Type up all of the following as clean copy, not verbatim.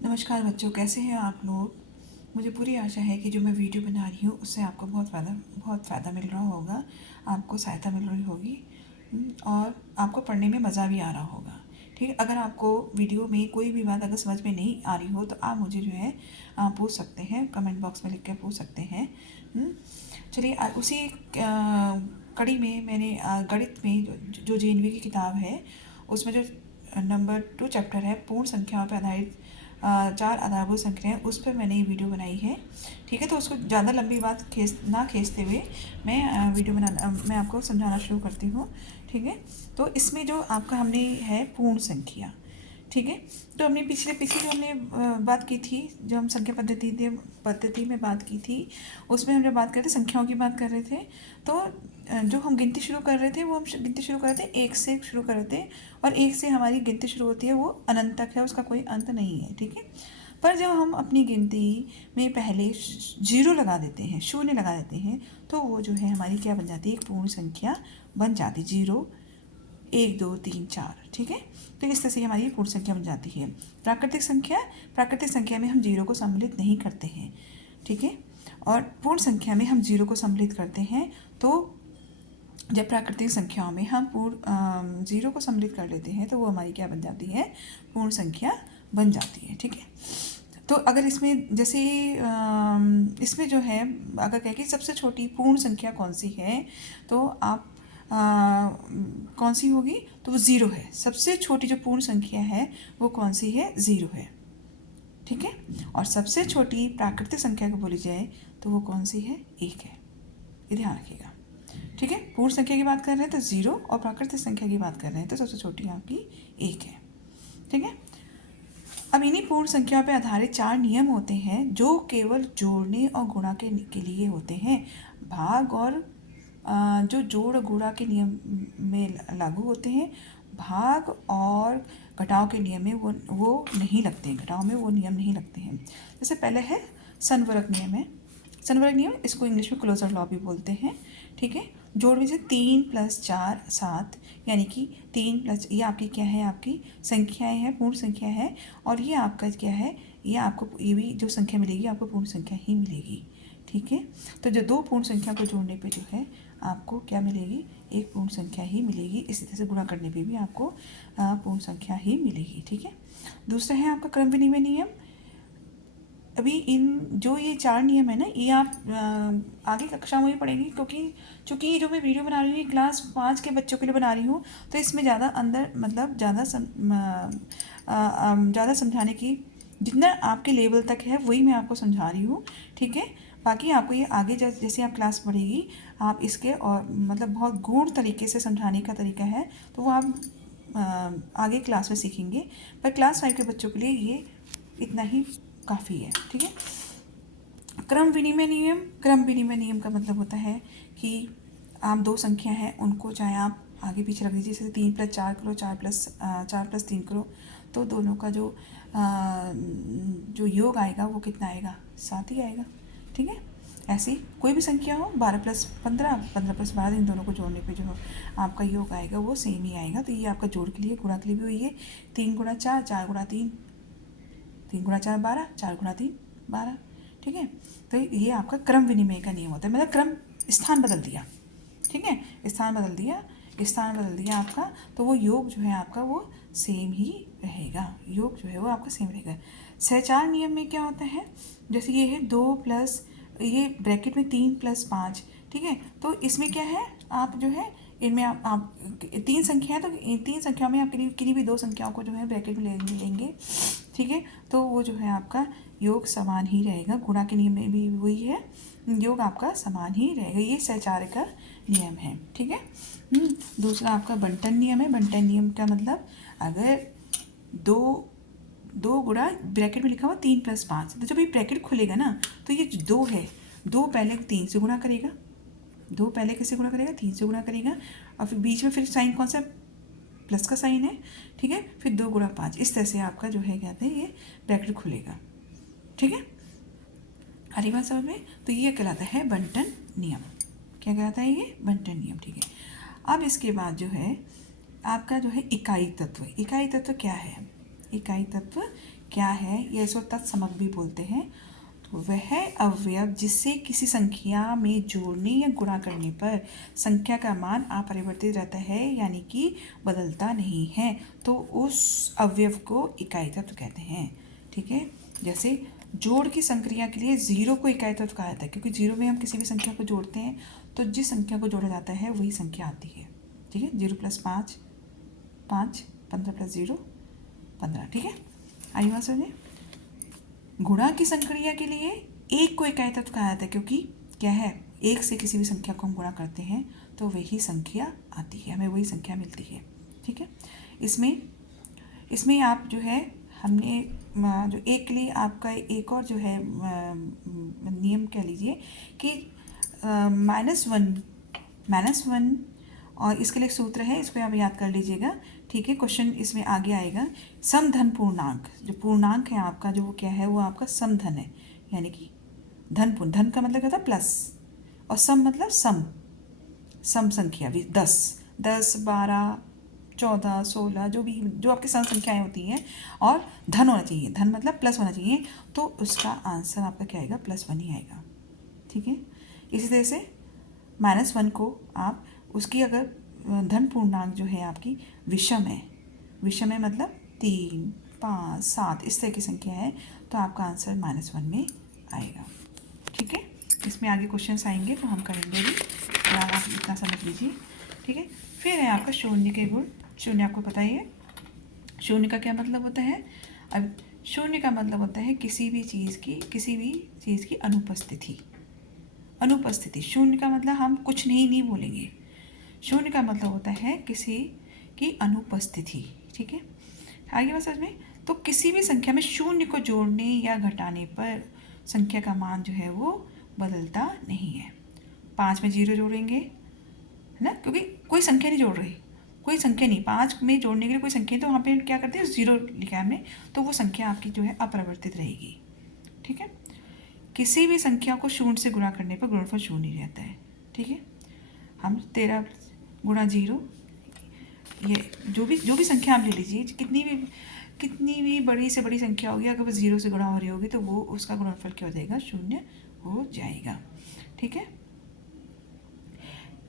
नमस्कार बच्चों, कैसे हैं आप लोग। मुझे पूरी आशा है कि जो मैं वीडियो बना रही हूँ उससे आपको बहुत फ़ायदा मिल रहा होगा, आपको सहायता मिल रही होगी और आपको पढ़ने में मज़ा भी आ रहा होगा। ठीक है, अगर आपको वीडियो में कोई भी बात अगर समझ में नहीं आ रही हो तो आप मुझे जो है पूछ सकते हैं, कमेंट बॉक्स में लिख कर पूछ सकते हैं। चलिए उसी कड़ी में मैंने गणित में जो जेएनवी की किताब है उसमें जो नंबर 2 चैप्टर है पूर्ण संख्याओं पर आधारित चार आधारभूत संख्याएं, उस पर मैंने ये वीडियो बनाई है। ठीक है, तो उसको ज़्यादा लंबी बात खींचते हुए मैं आपको समझाना शुरू करती हूँ। ठीक है, तो इसमें जो आपका हमने है पूर्ण संख्या। ठीक है, तो हमने पिछले पिछले जो हमने बात की थी, जो हम संख्या पद्धति में बात की थी, उसमें हम जब बात कर रहे थे संख्याओं की बात कर रहे थे, तो जो हम गिनती शुरू कर रहे थे वो हम गिनती शुरू कर रहे थे एक से शुरू कर रहे थे, और एक से हमारी गिनती शुरू होती है, वो अनंत तक है, उसका कोई अंत नहीं है। ठीक है, पर जब हम अपनी गिनती में पहले जीरो लगा देते हैं, शून्य लगा देते हैं, तो वो जो है हमारी क्या बन जाती है, एक पूर्ण संख्या बन जाती, 0 1 2 3 4। ठीक है, तो इस तरह से हमारी पूर्ण संख्या बन जाती है। प्राकृतिक संख्या में हम जीरो को सम्मिलित नहीं करते हैं। ठीक है, और पूर्ण संख्या में हम जीरो को सम्मिलित करते हैं। तो जब प्राकृतिक संख्याओं में हम पूर्ण जीरो को सम्मिलित कर लेते हैं तो वो हमारी क्या बन जाती है, पूर्ण संख्या बन जाती है। ठीक है, तो अगर इसमें जैसे इसमें जो है अगर कहें कि सबसे छोटी पूर्ण संख्या कौन सी है, तो आप कौन सी होगी, तो वो ज़ीरो है। सबसे छोटी जो पूर्ण संख्या है वो कौन सी है, ज़ीरो है। ठीक है, और सबसे छोटी प्राकृतिक संख्या को बोली जाए तो वो कौन सी है, एक है। ये ध्यान रखिएगा। ठीक है, पूर्ण संख्या की बात कर रहे हैं तो ज़ीरो, और प्राकृतिक संख्या की बात कर रहे हैं तो सबसे छोटी आपकी एक है। ठीक है, अब इन्हीं पूर्ण संख्याओं पर आधारित चार नियम होते हैं जो केवल जोड़ने और गुणा के लिए होते हैं। भाग और जो जोड़ गुणा के नियम में लागू होते हैं, भाग और घटाव के नियम में वो नहीं लगते हैं, घटाव में वो नियम नहीं लगते हैं। जैसे पहले है संवर्ग नियम है। संवर्ग नियम, इसको इंग्लिश में क्लोजर लॉ भी बोलते हैं। ठीक है, जोड़ में से 3 + 4 7, यानी कि 3 प्लस, ये आपकी क्या है, आपकी संख्याएं हैं, पूर्ण संख्या है, और ये आपका क्या है, ये आपको ये भी जो संख्या मिलेगी आपको पूर्ण संख्या ही मिलेगी। ठीक है, तो जो दो पूर्ण संख्या को जोड़ने पे जो है आपको क्या मिलेगी, एक पूर्ण संख्या ही मिलेगी। इसी तरह से गुणा करने पे भी आपको पूर्ण संख्या ही मिलेगी। ठीक है, दूसरा है आपका क्रम विनिमय नियम। अभी इन जो ये चार नियम है ना, ये आप आगे कक्षा में ही पढ़ेंगे, क्योंकि चूँकि ये जो मैं वीडियो बना रही हूँ ये क्लास 5 के बच्चों के लिए बना रही हूँ, तो इसमें ज़्यादा अंदर मतलब ज़्यादा समझाने की, जितना आपके लेवल तक है वही मैं आपको समझा रही हूँ। ठीक है, बाकी आपको ये आगे जैसे आप क्लास बढ़ेगी आप इसके और मतलब बहुत गूढ़ तरीके से समझाने का तरीका है, तो वो आप आगे क्लास में सीखेंगे। पर क्लास 5 के बच्चों के लिए ये इतना ही काफ़ी है। ठीक है, क्रम विनिमय नियम का मतलब होता है कि आप दो संख्या है उनको चाहे आप आगे पीछे रख दीजिए, जैसे 3 + 4 करो, 4 + 3 करो, तो दोनों का जो योग आएगा वो कितना आएगा, 7 ही आएगा। ठीक है, ऐसी कोई भी संख्या हो, 12 + 15, 15 + 12, इन दोनों को जोड़ने पे जो आपका योग आएगा वो सेम ही आएगा। तो ये आपका जोड़ के लिए, गुणा के लिए भी वही है, 3 × 4, 4 × 3, 3 × 4 12, 4 × 3 12। ठीक है, तो ये आपका क्रम विनिमय का नियम होता है, मतलब क्रम स्थान बदल दिया। ठीक है, स्थान बदल दिया आपका, तो वो योग जो है आपका वो सेम ही रहेगा, योग जो है वो आपका सेम रहेगा। सहचार नियम में क्या होता है, जैसे ये है 2 प्लस, ये ब्रैकेट में 3 + 5। ठीक है, तो इसमें क्या है, आप जो है इनमें आप तीन संख्या है, तो तीन संख्याओं में आप किन्हीं भी दो संख्याओं को जो है ब्रैकेट में लेंगे। ठीक है, तो वो जो है आपका योग समान ही रहेगा, गुणा के नियम में भी वही है, योग आपका समान ही रहेगा। ये सहचार का नियम है। ठीक है, दूसरा आपका बंटन नियम है। बंटन नियम का मतलब, अगर दो गुणा, ब्रैकेट में लिखा हुआ 3 + 5, तो जब ये ब्रैकेट खुलेगा ना तो ये 2 है, 2 पहले 3 से गुणा करेगा, 2 पहले किससे गुणा करेगा, 3 से गुणा करेगा, और फिर बीच में फिर साइन कौन सा, प्लस का साइन है। ठीक है, फिर 2 × 5, इस तरह से आपका जो है कहते हैं ये ब्रैकेट खुलेगा। ठीक है, आ रही बात समझ में, तो ये कहलाता है बंटन नियम। क्या कहलाता है, ये बंटन नियम। ठीक है, अब इसके बाद जो है आपका जो है इकाई तत्व। इकाई तत्व क्या है, इकाई तत्व क्या है, या इसको तत्समक भी बोलते हैं। तो वह अवयव जिससे किसी संख्या में जोड़ने या गुणा करने पर संख्या का मान अपरिवर्तित रहता है, यानी कि बदलता नहीं है, तो उस अवयव को इकाई तत्व कहते हैं। ठीक है, जैसे जोड़ की संक्रिया के लिए जीरो को इकाई तत्व कहा जाता है, क्योंकि जीरो में हम किसी भी संख्या को जोड़ते हैं तो जिस संख्या को जोड़ा जाता है वही संख्या आती है। ठीक है, 0+5 5, 15+0 15। ठीक है, आई बात समझे। गुणा की संक्रिया के लिए एक को इकाई तत्व कहा जाता है, क्योंकि क्या है, एक से किसी भी संख्या को हम गुणा करते हैं तो वही संख्या आती है, हमें वही संख्या मिलती है। ठीक है, इसमें आप जो है हमने जो एक के लिए आपका एक और जो है नियम कह लीजिए कि -1 और इसके लिए एक सूत्र है, इसको आप याद कर लीजिएगा। ठीक है, क्वेश्चन इसमें आगे आएगा। समधन पूर्णांक, जो पूर्णांक है आपका, जो वो क्या है, वो आपका समधन है, यानी कि धन का मतलब क्या था, प्लस, और सम मतलब सम संख्या भी 10 12 14 16 जो आपकी सम संख्याएं होती हैं, और धन होना चाहिए, धन मतलब प्लस होना चाहिए, तो उसका आंसर आपका क्या आएगा, +1 ही आएगा। ठीक है, इसी तरह से -1 को आप उसकी अगर धन पूर्णांक जो है आपकी विषम है मतलब 3 5 7 इस तरह की संख्या है, तो आपका आंसर -1 में आएगा। ठीक है, इसमें आगे क्वेश्चंस आएंगे तो हम करेंगे अभी, फिलहाल आप इतना समझ लीजिए। ठीक है, फिर है आपका शून्य के गुण। शून्य आपको पता ही है, शून्य का क्या मतलब होता है। अब शून्य का मतलब होता है किसी भी चीज़ की अनुपस्थिति। शून्य का मतलब हम कुछ नहीं बोलेंगे, शून्य का मतलब होता है किसी की अनुपस्थिति। ठीक है, आगे बात समझ में। तो किसी भी संख्या में शून्य को जोड़ने या घटाने पर संख्या का मान जो है वो बदलता नहीं है। 5 में 0 जोड़ेंगे, है ना, क्योंकि कोई संख्या नहीं जोड़ रही, कोई संख्या नहीं, 5 में जोड़ने के लिए कोई संख्या, तो वहाँ पे क्या करते हैं, 0 लिखा है हमने, तो वो संख्या आपकी जो है अपरिवर्तित रहेगी। ठीक है, किसी भी संख्या को शून्य से गुणा करने पर गुणनफल शून्य ही रहता है। ठीक है, हम 13 × 0, ये जो भी संख्या आप ले लीजिए, कितनी भी बड़ी से बड़ी संख्या होगी, अगर वो 0 से गुणा हो रही होगी तो वो उसका गुणनफल क्या हो जाएगा, शून्य हो जाएगा। ठीक है,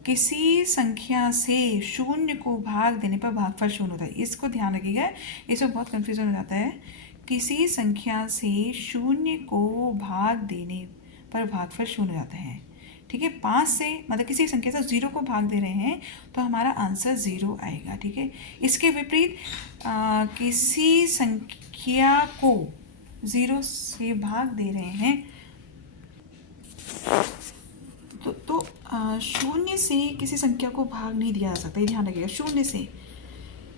किसी संख्या से शून्य को भाग देने पर भागफल शून्य होता है, इसको ध्यान रखिएगा, इसमें बहुत कंफ्यूजन हो जाता है। किसी संख्या से शून्य को भाग देने पर भागफल शून्य हो जाता है। ठीक है, 5 से मतलब किसी संख्या से 0 को भाग दे रहे हैं तो हमारा आंसर 0 आएगा। ठीक है, इसके विपरीत किसी संख्या को 0 से भाग दे रहे हैं तो शून्य से किसी संख्या को भाग नहीं दिया जा सकता, ये ध्यान रखिएगा। शून्य से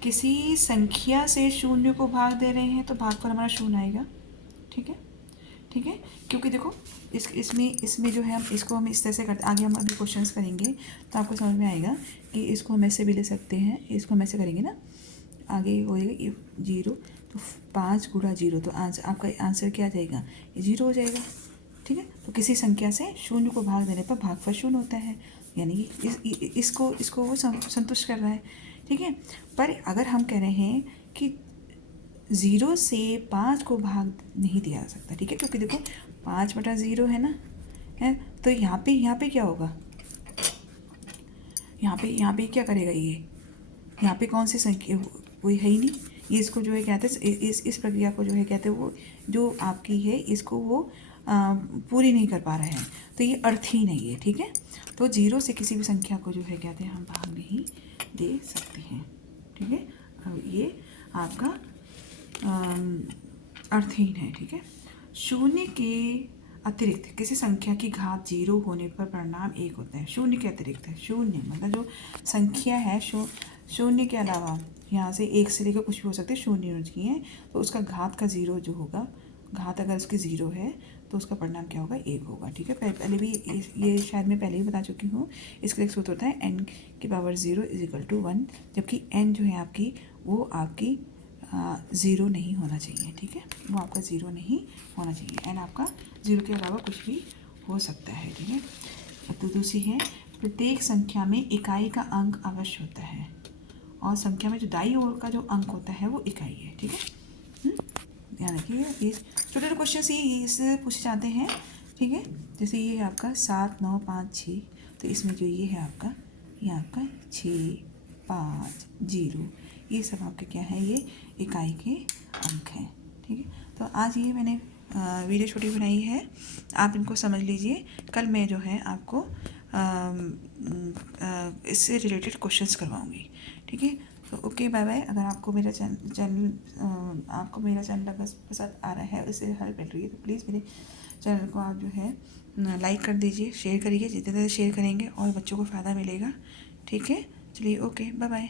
किसी संख्या से शून्य को भाग दे रहे हैं तो भागफल हमारा शून्य आएगा। ठीक है, क्योंकि देखो इसमें जो है हम इस तरह से करते, आगे हम अभी क्वेश्चंस करेंगे तो आपको समझ में आएगा कि इसको हम ऐसे भी ले सकते हैं, इसको हम ऐसे करेंगे ना, आगे हो जाएगा 0, तो 5 × 0, तो आपका आंसर क्या आ जाएगा, 0 हो जाएगा। ठीक है, तो किसी संख्या से शून्य को भाग देने पर भागफल शून्य होता है, यानी कि इसको वो संतुष्ट कर रहा है। ठीक है, पर अगर हम कह रहे हैं कि 0 से 5 को भाग नहीं दिया जा सकता, ठीक है, क्योंकि देखो 5/0 है ना, है, तो यहाँ पे क्या होगा, यहाँ पे क्या करेगा, ये यहाँ पे कौन सी संख्या, कोई है ही नहीं, ये इसको जो है कहते हैं, इस प्रक्रिया को जो है कहते हैं, वो जो आपकी है इसको वो पूरी नहीं कर पा रहे हैं, तो ये अर्थ ही नहीं है। ठीक है, तो 0 से किसी भी संख्या को जो है कहते हैं हम भाग नहीं दे सकते हैं। ठीक है, ये आपका अर्थहीन है। ठीक है, शून्य के अतिरिक्त किसी संख्या की घात 0 होने पर परिणाम 1 होता है। शून्य के अतिरिक्त है, शून्य मतलब जो संख्या है, शून्य के अलावा यहाँ से 1 से लेकर कुछ भी हो सकते हैं, शून्य होना चाहिए, तो उसका घात का 0 जो होगा, घात अगर उसकी 0 है तो उसका परिणाम क्या होगा, 1 होगा। ठीक है, पहले भी ये शायद मैं पहले ही बता चुकी हूँ। इसका एक सूत्र होता है n⁻⁴ = 1, जबकि n जो है आपकी वो आपकी 0 नहीं होना चाहिए। ठीक है, वो आपका 0 नहीं होना चाहिए, n आपका 0 के अलावा कुछ भी हो सकता है। ठीक है, तो दूसरी है, प्रत्येक संख्या में इकाई का अंक अवश्य होता है, और संख्या में जो दाईं ओर का जो अंक होता है वो इकाई है। ठीक है, ध्यान रखिएगा। ये छोटे छोटे क्वेश्चन ये इससे पूछे जाते हैं, ठीक है। जैसे ये है आपका 7 9 5 6, तो इसमें जो ये है आपका, ये आपका 6 5 0, ये सब आपके क्या है, ये इकाई के अंक हैं, ठीक है। तो आज ये मैंने वीडियो छोटी बनाई है, आप इनको समझ लीजिए। कल मैं जो है आपको इससे रिलेटेड क्वेश्चंस करवाऊँगी, ठीक है। तो ओके, बाय बाय। अगर आपको मेरा चैनल आपको मेरा चैनल अगर पसंद आ रहा है, उससे हेल्प मिल रही है, तो प्लीज़ मेरे चैनल को आप जो है लाइक कर दीजिए, शेयर करिए। जितने ज़्यादा शेयर करेंगे और बच्चों को फ़ायदा मिलेगा, ठीक है। चलिए ओके, बाय बाय।